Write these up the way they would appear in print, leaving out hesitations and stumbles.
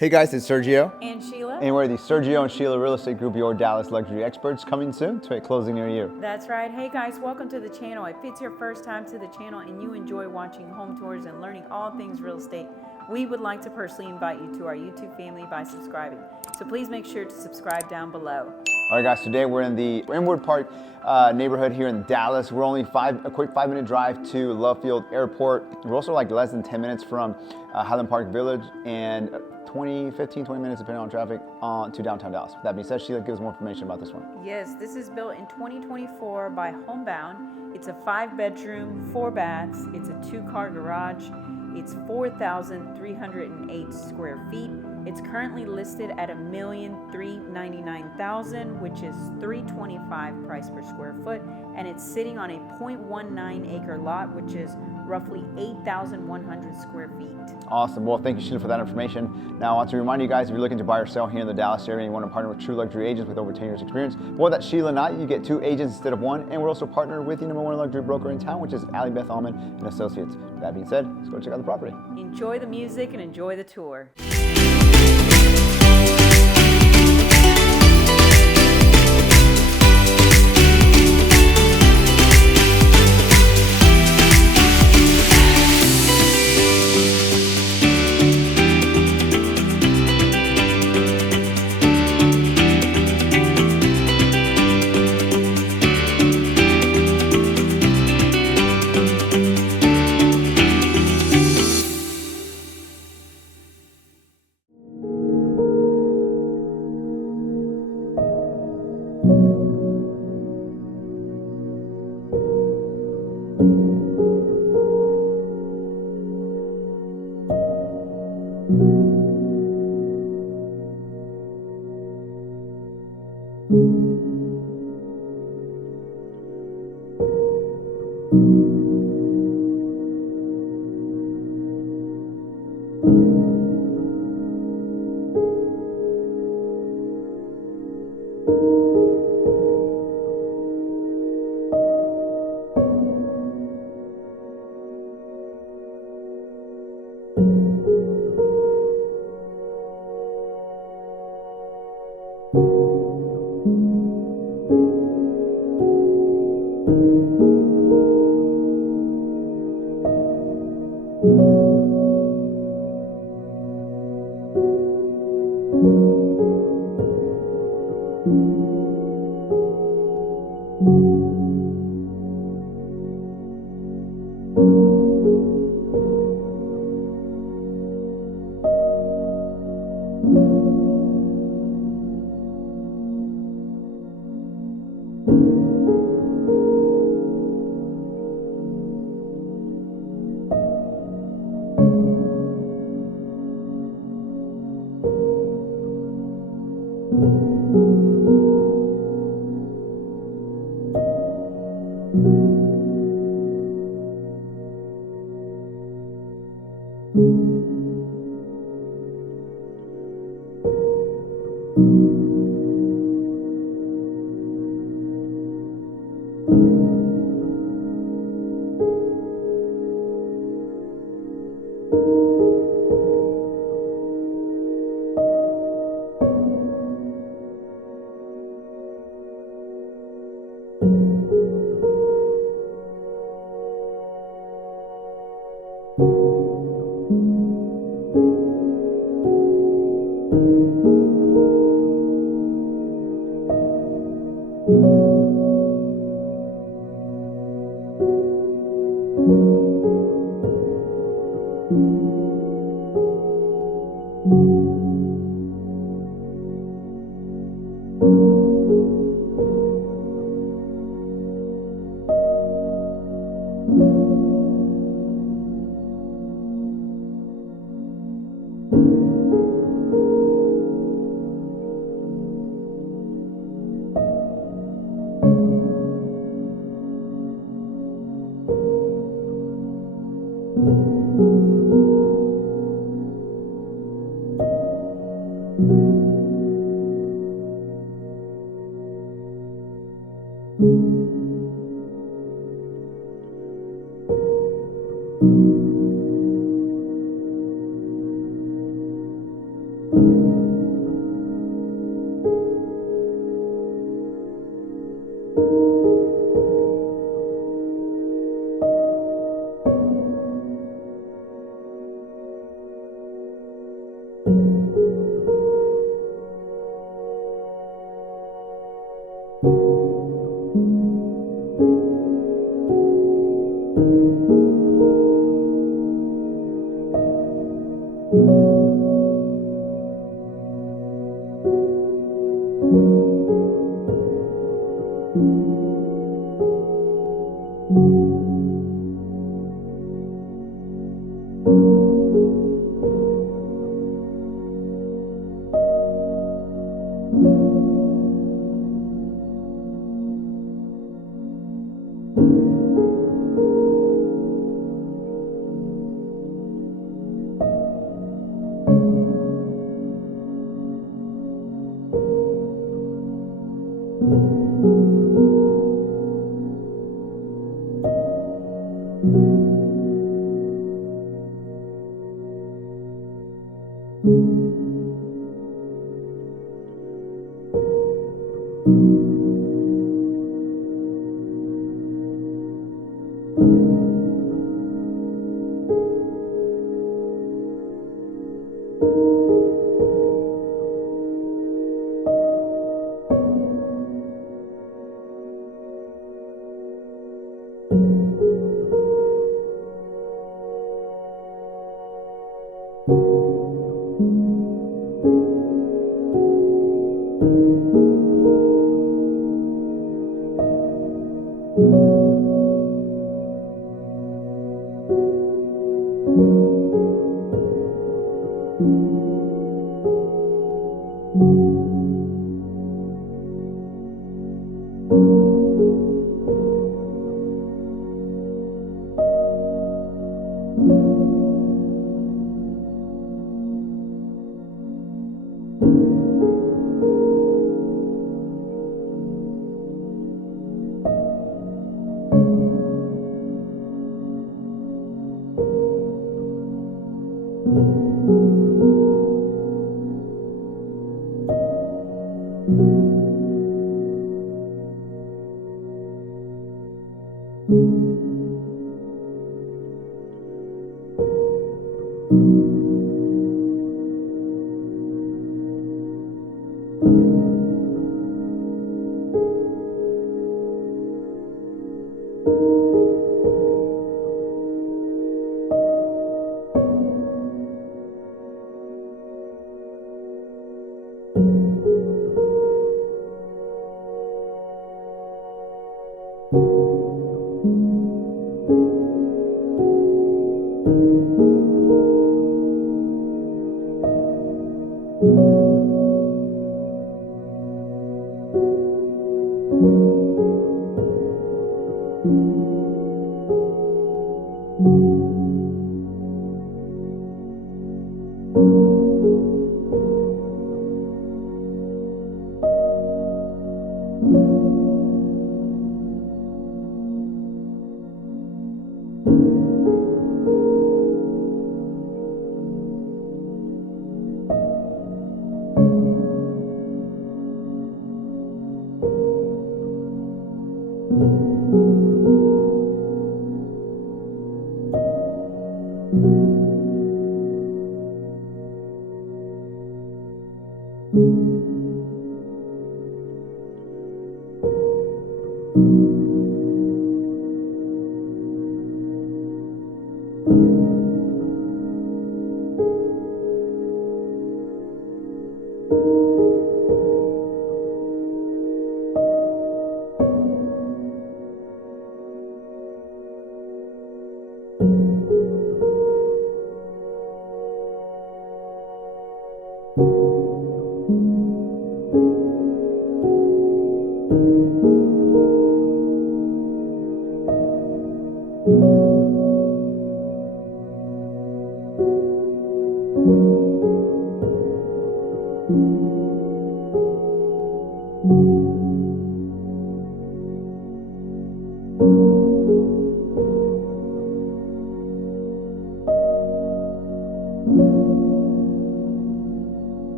Hey guys, it's Sergio. And Sheila. And we're the Sergio and Sheila Real Estate Group, your Dallas luxury experts, coming soon to a closing near you. That's right. Hey guys, welcome to the channel. If it's your first time to the channel and you enjoy watching home tours and learning all things real estate, we would like to personally invite you to our YouTube family by subscribing. So please make sure to subscribe down below. All right guys, today we're in the Inwood Park neighborhood here in Dallas. We're only a quick 5-minute drive to Love Field Airport. We're also like less than 10 minutes from Highland Park Village and 20 minutes depending on traffic to downtown Dallas. With that being said, Sheila, give us more information about this one. Yes, this is built in 2024 by Homebound. It's a 5-bedroom, 4 baths. It's a 2-car garage. It's 4,308 square feet. It's currently listed at $1,399,000, which is $325 price per square foot, and it's sitting on a 0.19 acre lot, which is roughly 8,100 square feet. Awesome. Well, thank you, Sheila, for that information. Now, I want to remind you guys, if you're looking to buy or sell here in the Dallas area and you want to partner with true luxury agents with over 10 years experience, well, that's Sheila and I. You get 2 agents instead of 1, and we're also partnered with the #1 luxury broker in town, which is Ali Beth Alman and Associates. With that being said, let's go check out the property. Enjoy the music and enjoy the tour.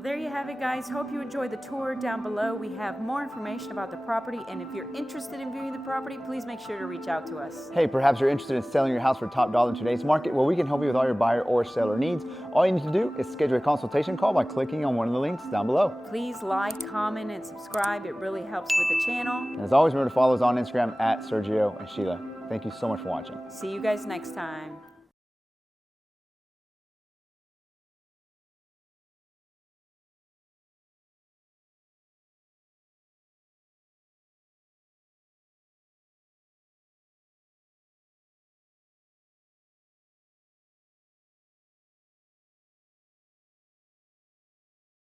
Well, there you have it, guys. Hope you enjoyed the tour. Down below, we have more information about the property, and if you're interested in viewing the property, please make sure to reach out to us. Hey, perhaps you're interested in selling your house for top dollar in today's market? Well, we can help you with all your buyer or seller needs. All you need to do is schedule a consultation call by clicking on one of the links down below. Please like, comment, and subscribe. It really helps with the channel. And as always, remember to follow us on Instagram at Sergio and Sheila. Thank you so much for watching. See you guys next time.